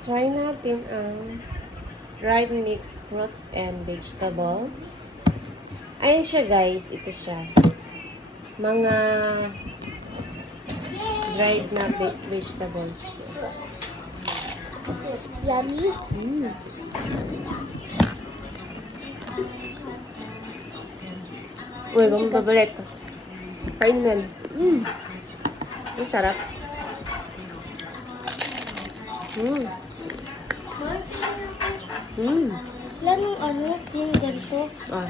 Try natin ang dried mixed fruits and vegetables. Ayan siya guys, ito siya. Mga dried na vegetables. Yummy. Uy, babalik ka. Kainin mo yan. Ang sarap. Wala nung ano, yung ganito. Ah.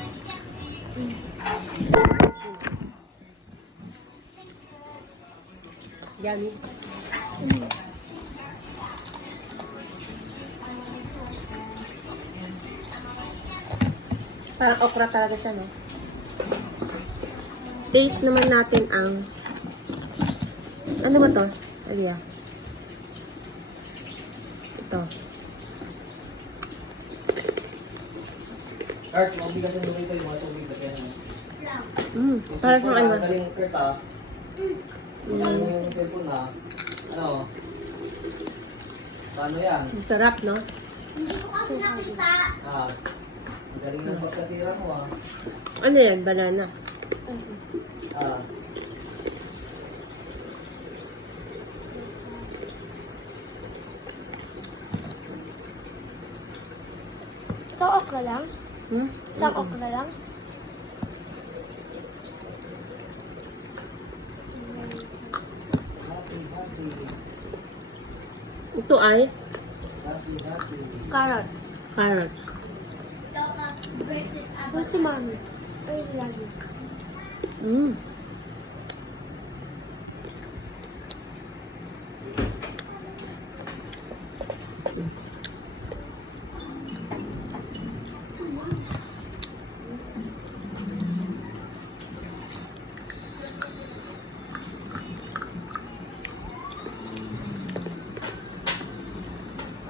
Yummy. Parang okra talaga siya, no? Taste naman natin ang... Ano ba to? Alia? Ito. Art, mabigas yung lumito yung mga tubig na kaya. Parang siyang ano? Galing Kurt ah. Ano yung cellphone na? Ano? Paano yan? Ang sarap, no? Hindi ko kasi nakita. Ah. Ang galing ng pagkasira mo ah. Ano yan? Banana. Ah. Sa okra lang? Sa Mm-mm. okra lang? Ito ay Happy. Carrots. carrots. Ito mami. Ay, lagi.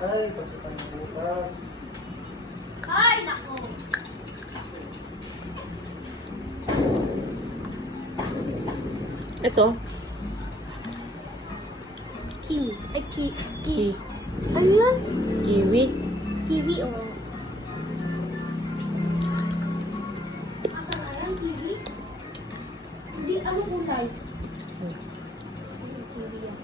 Ay, pasukan ng bukas. Ay, nako. Ito. Kiwi. Ay, Ki Ano yan? kiwi. Kiwi o... Asa na yan? Kiwi? Hindi, ano kulay? Kiwi yan.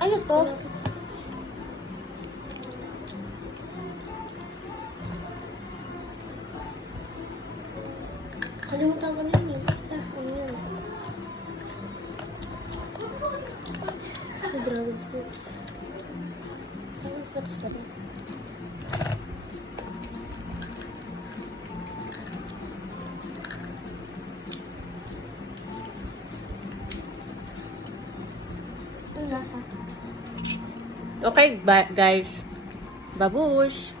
Ano to? Kalimutan ko na yun eh. Basta, ano yun? Ito, dragon fruits. Dragon fruits ba ito? Ano lasa? Okay, guys. Babush.